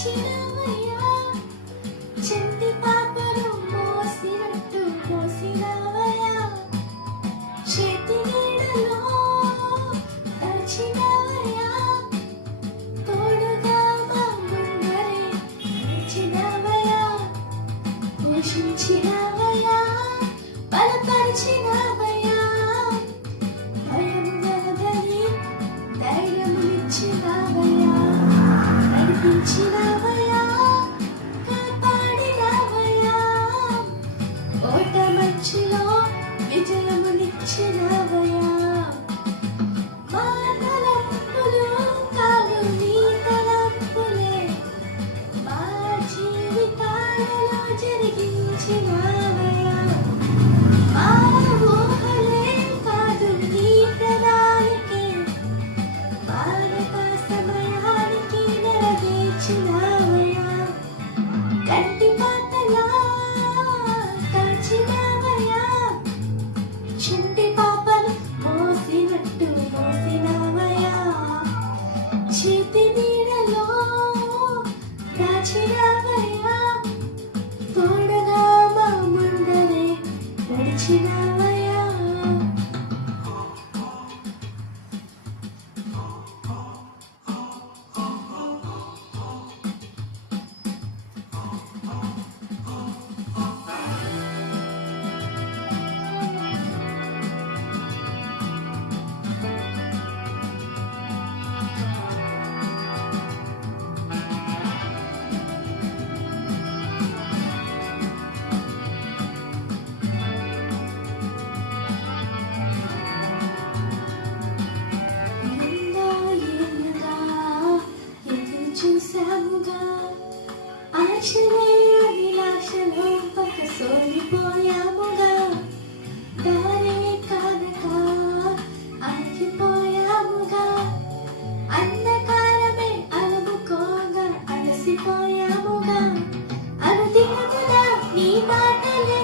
దాచినవయ్యా చంటి పాపను మోసినట్టు మోసినవయ్యా చేతి నీడలో దాచినవయ్యా తోడుగా మా ముందరే నడిచినవయ్యా పోషించినవయ్యా బలపరిచినవయ్యా భయం గలదని ధైర్యమునిచ్చినవయ్యా నడిపించినవయ్యా కాపాడినవయ్యా ఓట మంచులో విజయమునిచ్చినవయ్యా మా తలంపులు కావు నీ తలంపులే మా జీవితాలలో జరిగించినవయ్యా మా ఊహలే కాదు నీ ప్రణాళికే మానక సమయానికి నెరవేర్చినవయ్యా కంటి పాటలా కాచినవయ్యా చింటి పాపను మోసినట్టు మోసినవయ్యా చేతి నీడలో దాచినవయ్యా తోడుగా మా ముందరే నడిచినవయ్యా ఎన్నో ఏళ్ళుగా ఎదురు చూసాముగా ఆశలే అభిలాషలో పక్క సోలిపోయాముగా దారే కానక ఆగిపోయాముగా అంధకారమే అలముకోగా అలసిపోయాముగా అనుదినమున నీ మాటలే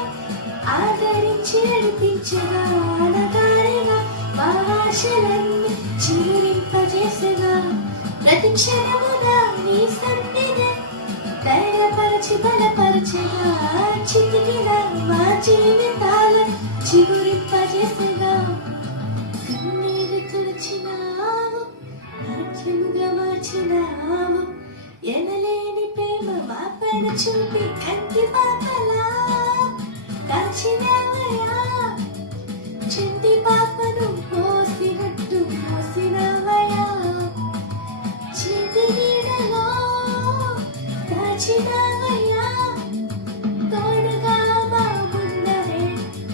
ఆదరించి నడిపించగా అనగారిగా మా ఆశలన్నీ చిగురింపజేసగా ప్రతి క్షణమున నీ సన్నిధి ధైర్యపరచి బలపరచగా చితికిన మా జీవితాల చిగురింపజేసగా కన్నీరు తుడిచినావు నాట్యముగా మార్చినావు ఎనలేని ప్రేమ మా పైన చూపి కంటి పాపలా కాచినవయ్యా చింటి పాపను మోసినట్టు మోసినవయ్యా చేతి నీడలో దాచినవయ్యా తోడుగా మా ముందరే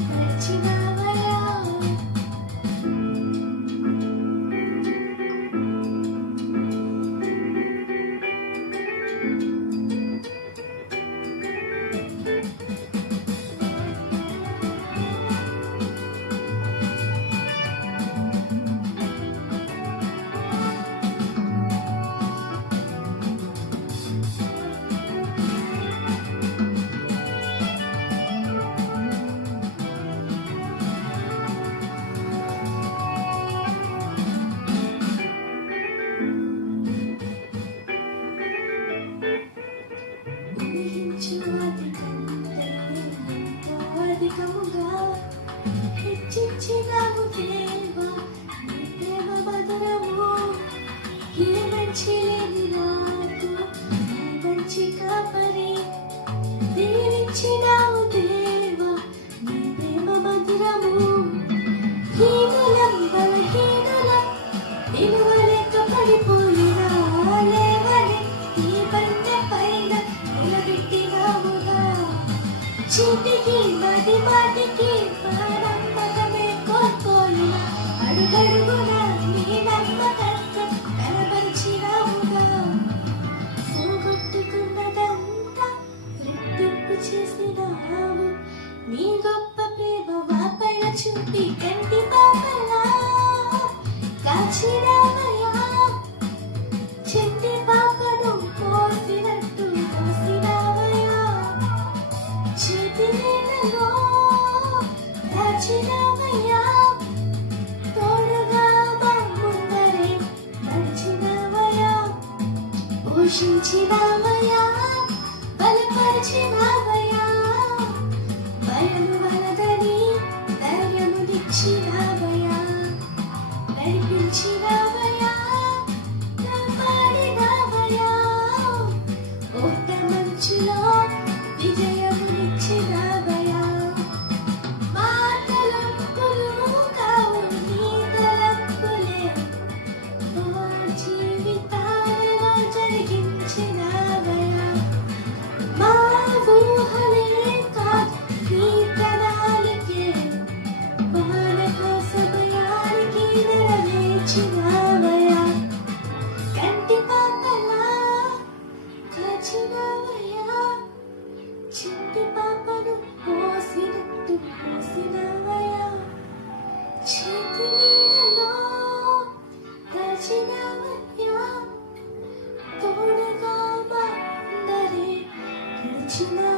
నడిచినవయ్యా ఊహించు అధికంటే ఎంతో అధికముగా హెచ్చించినావు దేవా నీ ప్రేమ మధురము ఏ మంచి లేని నాకు నీ మంచి కాపరి దీవించినావు దేవా నీ ప్రేమ మధురము హీనులం బలహీనులం నిలువలేక పడిపోయినా లేవని నీ బండె పైన నిలబెట్టినావుగా చీటికి మాటి మాటికి మా నమ్మకమే కోల్పోయిన అడుగడుగున నీ నమ్మకత్వం కనబరిచినావుగా పోగొట్టుకున్నదంతా రెట్టింపు చేసినావు నీ గొప్ప ప్రేమ మా పైన చూపి కంటి పాపలా కాచినవయ్యా చింటి పాపను మోసినట్టు మోసినవయ్యా చేతి నీడలో దాచినవయ్యా తోడుగా మా ముందరే నడిచినవయ్యా పోషించినవయ్యా పిలిచిన